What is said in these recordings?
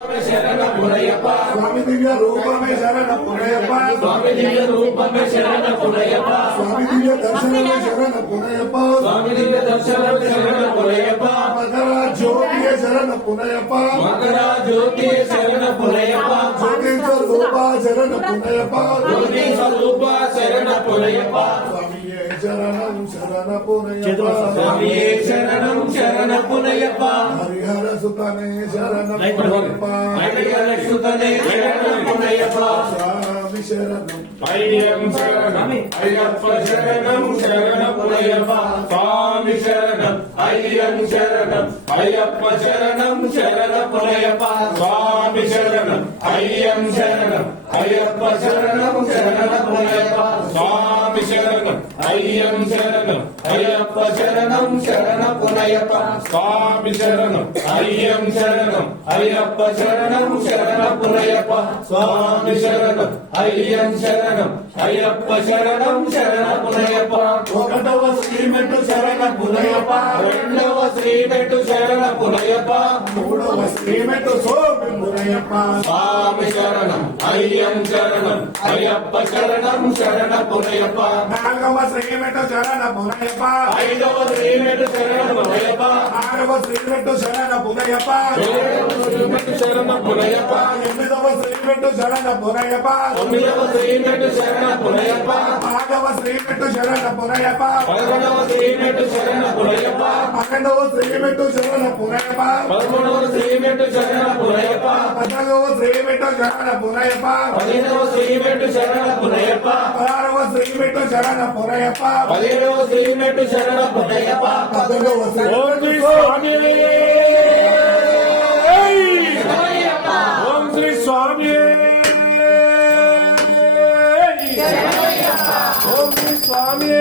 स्वामी दिव्य रूप में शरण पुनयप्पा स्वामी दिव्य रूप में शरण पुनयप्पा स्वामी दिव्य दर्शन में शरण पुनयप्पा स्वामी दिव्य दर्शन में शरण पुनयप्पा मकर ज्योति शरण पुनयप्पा मकर ज्योति शरण पुनयप्पा ज्योति स्वरूप शरण पुनयप्पा ज्योति स्वरूप शरण पुनयप्पा शरणं शरण पुनयप्पा स्वामी शरणं शरण पुनयप्पा हरिहर सुतने शरण पुनयप्पा हरिहर सुतने शरण पुनयप्पा स्वामी शरणं अय्यं शरणं अय्यप्प शरणं शरण पुनयप्पा स्वामी शरणं अय्यं शरणं अय्यप्प शरणं शरण पुनयप्पा स्वामी शरणं अय्यं शरणं अय्यप्प शरणं शरण पुनयप्पा स्वामी शरणं अय्यं शरणं अय्यप्प शरणं शरण पुनयप्पा स्वामी शरणं अय्यं शरणं अय्यप्प शरणं शरण पुनयप्पा स्वामी शरणं अय्यं शरणं अय्यप्प शरणं शरण पुनयप्पा ఒకటవ శ్రీమెట్టు శరణ పునయప్ప రెండవ శ్రీమెట్టు శరణ పునయప్ప మూడవ శ్రీమెట్టు సోమి పునయప్ప స్వామి శరణం అయ్యం శరణం అయ్యప్ప శరణం శరణ పునయప్ప నాలుగవ శ్రీమెట్టు శరణ పునయప్ప ఐదవ శ్రీమెట్టు శరణ పునయప్ప ఆరవ శ్రీమెట్టు శరణ పునయప్ప ఏడవ శ్రీమెట్టు శరణ పునయప్ప ఎనిమిదవ శ్రీమెట్టు శరణ పునయప్ప తొమ్మిదవ శ్రీమెట్టు శరణ పునయప్ప పదవ శ్రీమెట్టు శరణ పునయప్ప 11వ శ్రీమెట్టు శరణ పునయప్ప 12వ శ్రీమెట్టు శరణ పునయప్ప 13వ శ్రీమెట్టు శరణ పునయప్ప 14వ శ్రీమెట్టు శరణ పునయప్ప 15వ శ్రీమెట్టు శరణ పునయప్ప 16వ శ్రీమెట్టు శరణ పునయప్ప 17వ శ్రీమెట్టు శరణ పునయప్ప 18వ ఓం శ్రీ స్వామి ఓం శ్రీ స్వామి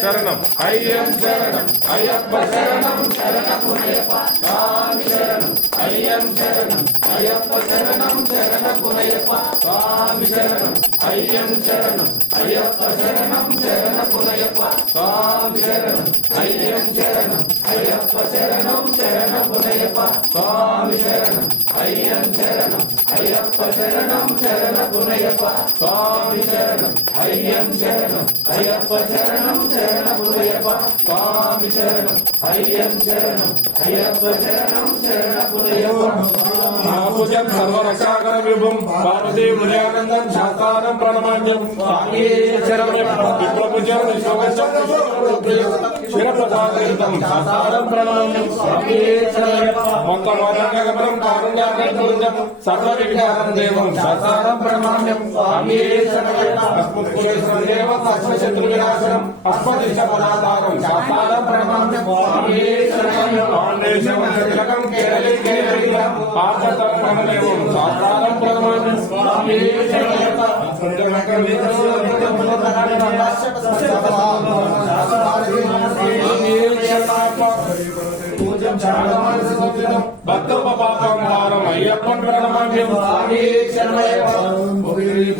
శరణం అయ్యం శరణం అయ్యప్ప శరణం శరణ పునయప్ప స్వామి శరణం అయ్యం శరణం అయ్యప్ప శరణం శరణ పునయప్ప స్వామి శరణం అయ్యం శరణం అయ్యప్ప శరణం శరణ పునయప్ప స్వామి శరణం అయ్యం శరణం అయ్యప్ప శరణం శరణ పునయప్ప స్వామి శరణం అయ్యం శరణం అయ్యప్ప శరణం శరణ పునయప్ప స్వామి శరణం అయ్యం శరణం అయ్యప్ప శరణం శరణ పునయప్ప స్వామి శరణం అయ్యం శరణం అయ్యప్ప శరణం శరణ పునయప్ప మహాభుజం సర్వరక్షాకర విభుం పార్వతీ హృదయానందం శాస్త్రానం ప్రణమాన్యం స్వామి శరణం విప్రభుజం శిరప్రసాదం శాస్త్రానం ప్రణమాన్యం స్వామి శరణం మొత్తమోదకం కారుణ్యాకం సర్వ విఘ్నం దేవం శాస్త్రానం ప్రణమాన్యం స్వామి శరణం అశ్వశత్రు వినాశనం అస్మదిశ పదాధారం శాస్త్రానం ప్రణమాన్యం స్వామి శరణం పాండేశం తిలకం కేరళే కేరళీయం పార్థతం దేవం శాస్త్రానం ప్రణమాన్యం స్వామి పూజం చాలమానం భక్తోపపాతం వారం అయ్యప్ప ప్రణమాన్యం స్వామి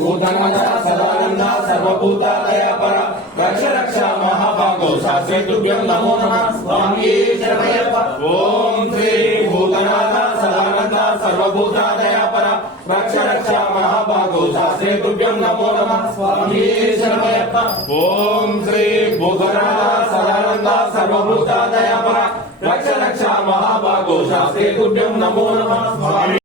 భూతనాథ సదానంద సర్వభూతాలయ పర రక్ష రక్ష మహాభాగో శాస్త్రే తుభ్యం నమో నమః స్వామి శరణయ్యప్ప ఓం శ్రీ భూతనాథ సదానంద సర్వభూతాలయ పర రక్ష రక్ష మహాభాగో శాస్త్రే తుభ్యం నమో నమః స్వామి శరణయ్యప్ప ఓం శ్రీ భూతనాథ సదానంద సర్వభూతాలయ పర రక్ష రక్ష మహాభాగో శాస్త్రే తుభ్యం నమో నమః స్వామి